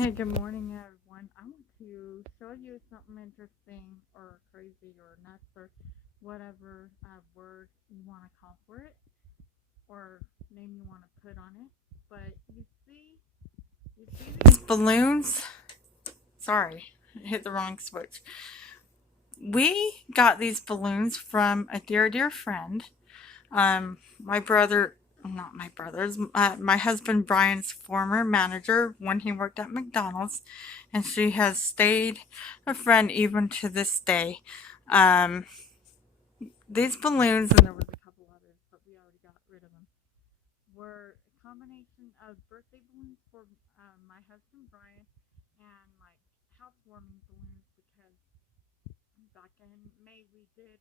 Hey, good morning, everyone. I want to show you something interesting or crazy or nuts or whatever word you want to call for it or name you want to put on it. But you see these balloons? Sorry, I hit the wrong switch. We got these balloons from a dear friend. My brother, not my brother's, my husband Brian's former manager when he worked at McDonald's, and she has stayed a friend even to this day. Um, these balloons, and there was a couple others, but we already got rid of them, were a combination of birthday balloons for my husband Brian and like housewarming balloons because back in May we did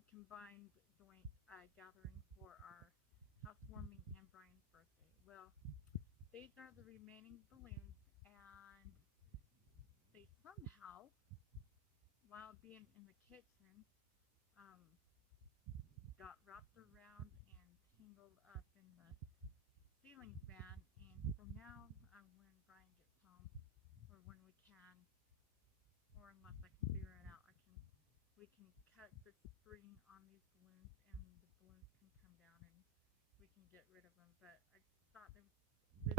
a combined joint gathering for our housewarming and Brian's birthday. Well, these are the remaining balloons, and they somehow, while being in the kitchen, um, got wrapped around and tangled up in the ceiling fan. And so now, when Brian gets home, or when we can, or unless I can figure it out, we can cut the string on these balloons, and the balloons can come down, and we can get rid of them. But I thought this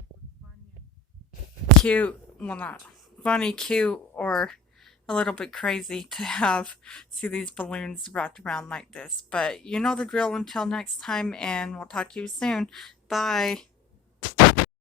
was funny and cute. Well, not funny, cute, or a little bit crazy to have see these balloons wrapped around like this. But you know the drill. Until next time, and we'll talk to you soon. Bye.